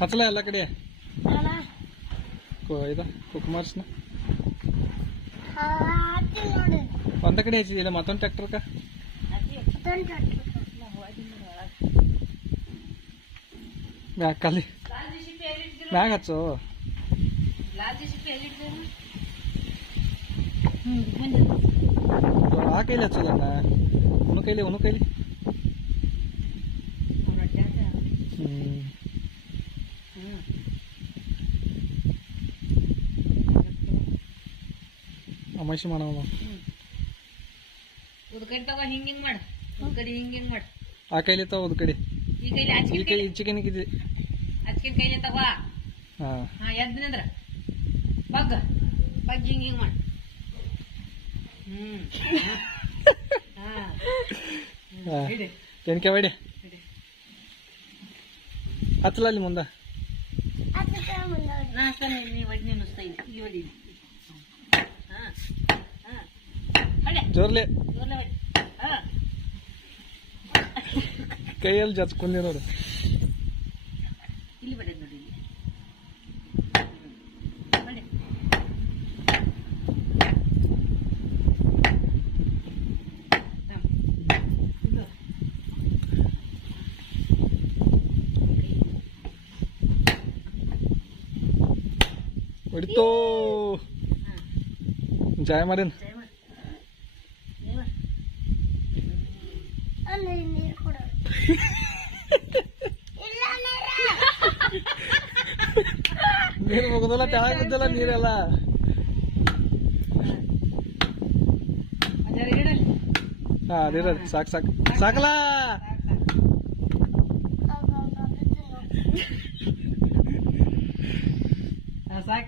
ಹಚ್ಚಲ ಎಲ್ಲ ಕಡೆ ಇದು ಕುಕುಮಾರ್ಸ್ನ ಒಂದ ಕಡೆ ಹಚ್ಚಿದಿಲ್ಲ ಮತ್ತೊಂದು ಟ್ರ್ಯಾಕ್ಟರ್ಕ ಮ್ಯಾಗ ಕಲ್ಲಿ ಮ್ಯಾಗ ಹಚ್ಚು ಆ ಕೈಲಿ ಹಚ್ಚೋದಣ್ಣ ಉಣ ಕೈಲಿ ಅಮಾಶಿ ಮಾಡವ ಹಿಂಗಿಂಗ್ ಮಾಡು ಹಿಂಗಿಂಗ್ ಮಾಡು ಆ ಕೈಲಿ ತಗೋ ಉದ್ ಕಡೆ ಈ ಕೈಲಿ ಚಿಕನ್ ಇದೆ ಹಚ್ಕಿನ ಕೈಲಿ ತಗೋ ಹಾ ಎದ್ದು ನಿಂದ್ರ ಬಗ್ಗ ಹಿಂಗಿಂಗ್ ಮಾಡು ತೆನ್ಕೆ ಹೊಡಿ ಹಚ್ಚಲ ಅಲ್ಲಿ ಮುಂದೆ ಜೋರ್ಲೆ ಕೈಯಲ್ಲಿ ಜಚ್ಕೊಂಡಿ ನೋಡು ಇಲ್ಲಿ ಬಡ ನೋಡಿ ಹೊಡಿತೋ ಜಾಯ ಮಾರೇನ್ ನೀರು ಮುಗದಲ್ಲ ತೆಳಗ್ ಬಿದ್ದಲ್ಲ ನೀರೆಲ್ಲ ಹಾ ಅದಿರ ಸಾಕಲ್ಲ